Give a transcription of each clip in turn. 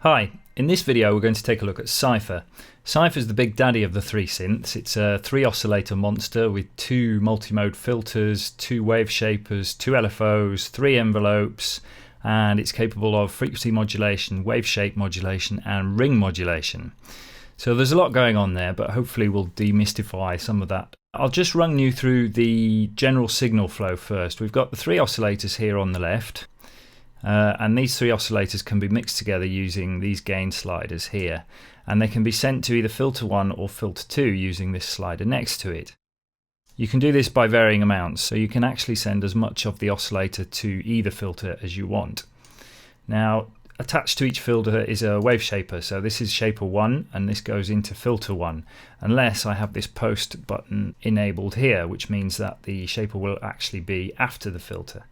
Hi, in this video we're going to take a look at Cypher. Cypher is the big daddy of the three synths. It's a 3-oscillator monster with 2 multimode filters, 2 wave shapers, 2 LFOs, 3 envelopes, and it's capable of frequency modulation, wave shape modulation and ring modulation. So there's a lot going on there, but hopefully we'll demystify some of that. I'll just run you through the general signal flow first. We've got the 3 oscillators here on the left. And these 3 oscillators can be mixed together using these gain sliders here, and they can be sent to either filter 1 or filter 2 using this slider next to it. You can do this by varying amounts, so you can actually send as much of the oscillator to either filter as you want. Now, attached to each filter is a wave shaper, so this is shaper 1 and this goes into filter 1, unless I have this post button enabled here, which means that the shaper will actually be after the filter.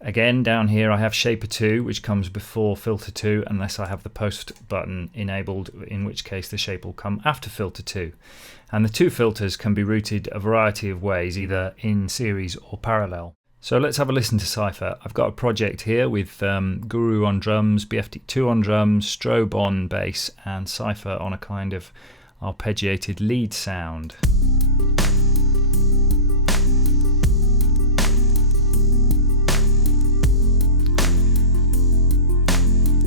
Again, down here I have shaper 2, which comes before filter 2 unless I have the post button enabled, in which case the shape will come after filter 2. And the 2 filters can be routed a variety of ways, either in series or parallel. So let's have a listen to Cypher. I've got a project here with Guru on drums, BFD2 on drums, Strobe on bass and Cypher on a kind of arpeggiated lead sound.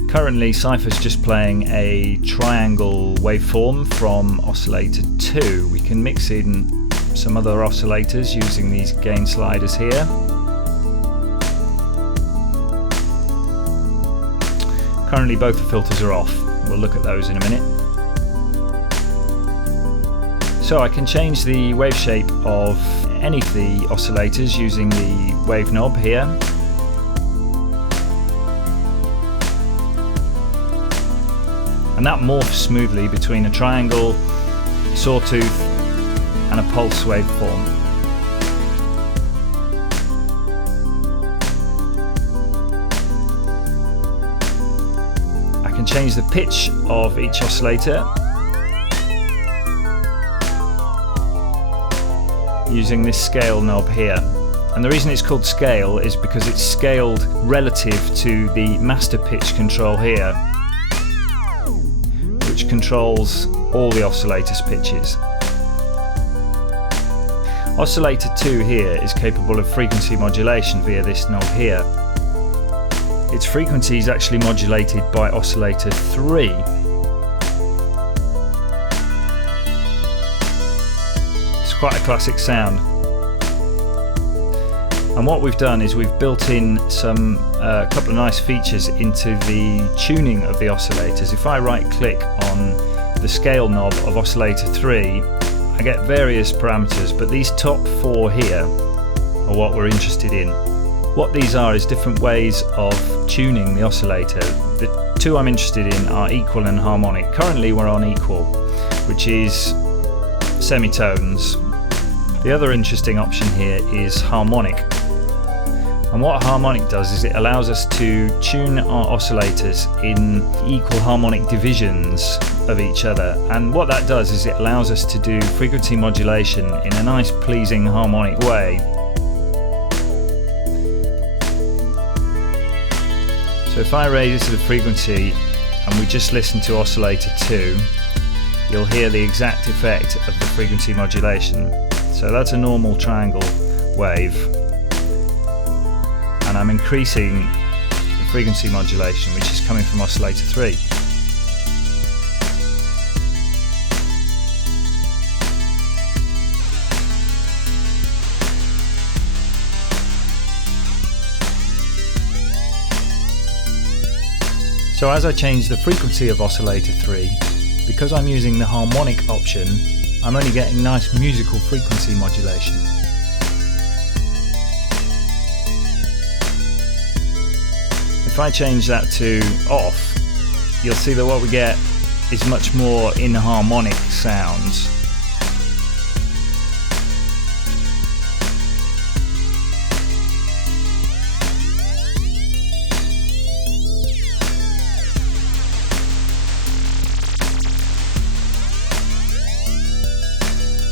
Currently, Cypher's just playing a triangle waveform from oscillator 2. We can mix in some other oscillators using these gain sliders here. Currently both the filters are off. We'll look at those in a minute. So I can change the wave shape of any of the oscillators using the wave knob here. And that morphs smoothly between a triangle, sawtooth and a pulse waveform. I can change the pitch of each oscillator using this scale knob here. And the reason it's called scale is because it's scaled relative to the master pitch control here, which controls all the oscillator's pitches. Oscillator 2 here is capable of frequency modulation via this knob here. Its frequency is actually modulated by oscillator 3. It's quite a classic sound. And what we've done is we've built in some couple of nice features into the tuning of the oscillators. If I right click on the scale knob of oscillator 3, I get various parameters, but these top 4 here are what we're interested in. What these are is different ways of tuning the oscillator. The 2 I'm interested in are equal and harmonic. Currently we're on equal, which is semitones. The other interesting option here is harmonic. And what harmonic does is it allows us to tune our oscillators in equal harmonic divisions of each other. And what that does is it allows us to do frequency modulation in a nice pleasing harmonic way. So if I raise the frequency and we just listen to oscillator 2, you'll hear the exact effect of the frequency modulation. So that's a normal triangle wave. And I'm increasing the frequency modulation, which is coming from oscillator 3. So as I change the frequency of oscillator 3, because I'm using the harmonic option, I'm only getting nice musical frequency modulation. If I change that to off, you'll see that what we get is much more inharmonic sounds.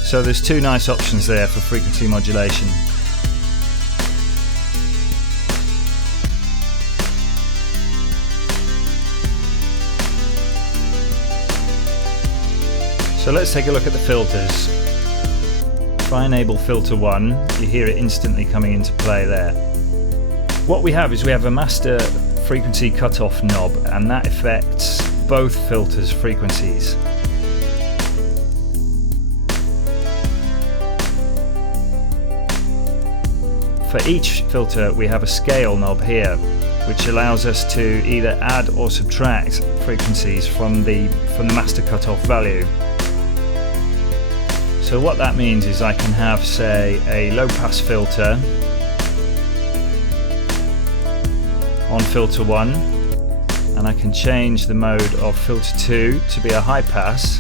So there's 2 nice options there for frequency modulation. So let's take a look at the filters. If I enable filter 1, you hear it instantly coming into play there. What we have is we have a master frequency cutoff knob, and that affects both filters' frequencies. For each filter we have a scale knob here, which allows us to either add or subtract frequencies from the master cutoff value. So what that means is I can have, say, a low pass filter on filter 1, and I can change the mode of filter 2 to be a high pass,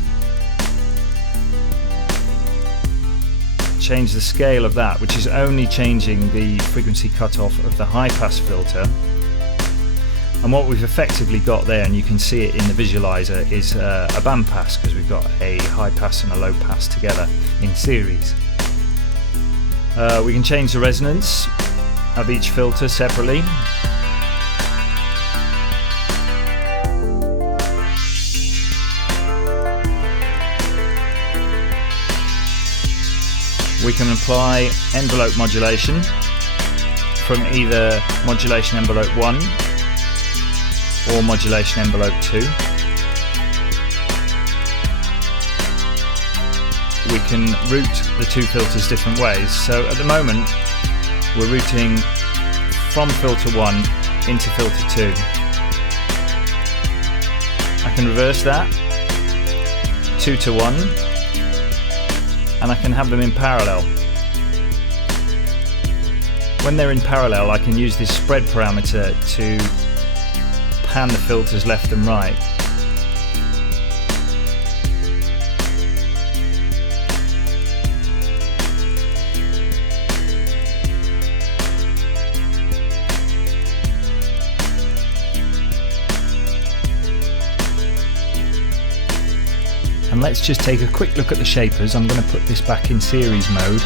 change the scale of that, which is only changing the frequency cutoff of the high pass filter. And what we've effectively got there, and you can see it in the visualizer, is a band pass, because we've got a high pass and a low pass together in series. We can change the resonance of each filter separately. We can apply envelope modulation from either modulation envelope 1 or modulation envelope 2. We can route the two filters different ways. So at the moment we're routing from filter 1 into filter 2. I can reverse that 2 to 1, and I can have them in parallel. When they're in parallel, I can use this spread parameter to pan the filters left and right. And let's just take a quick look at the shapers. I'm going to put this back in series mode.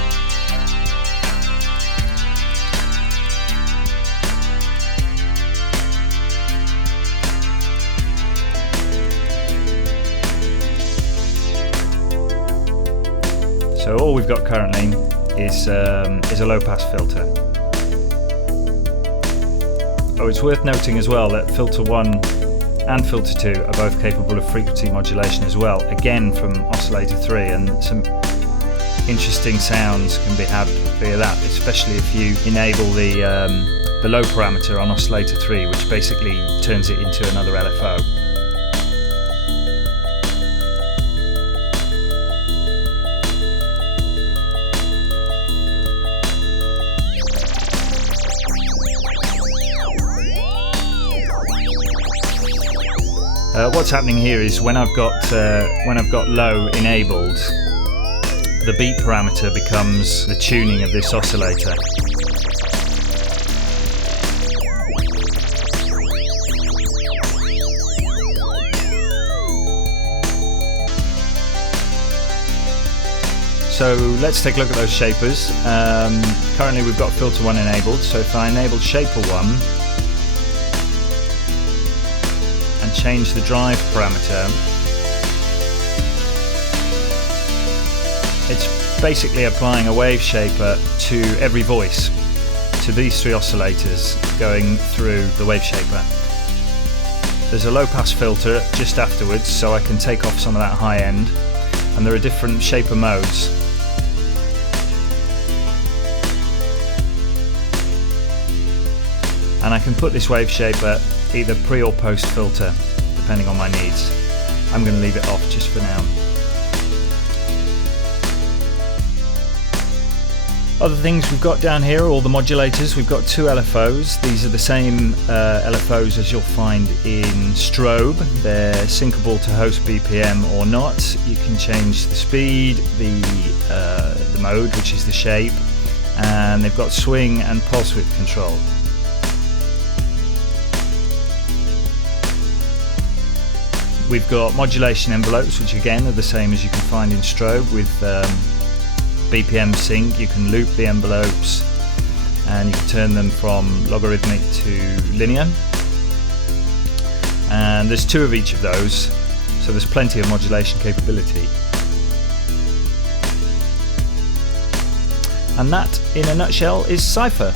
So all we've got currently is a low pass filter. Oh, it's worth noting as well that filter 1 and filter 2 are both capable of frequency modulation as well, again from oscillator 3, and some interesting sounds can be had via that, especially if you enable the low parameter on oscillator 3, which basically turns it into another LFO. What's happening here is when I've got low enabled, the beat parameter becomes the tuning of this oscillator. So let's take a look at those shapers. Currently we've got filter 1 enabled, so if I enable shaper 1 and change the drive parameter, it's basically applying a wave shaper to every voice, to these three oscillators going through the wave shaper. There's a low pass filter just afterwards, so I can take off some of that high end, and there are different shaper modes. And I can put this wave shaper either pre or post filter, depending on my needs. I'm going to leave it off just for now. Other things we've got down here are all the modulators. We've got two LFOs. These are the same LFOs as you'll find in strobe. They're syncable to host BPM or not. You can change the speed, the mode, which is the shape, and they've got swing and pulse width control. We've got modulation envelopes, which again are the same as you can find in strobe with BPM sync. You can loop the envelopes and you can turn them from logarithmic to linear. And there's two of each of those, so there's plenty of modulation capability. And that, in a nutshell, is Cypher.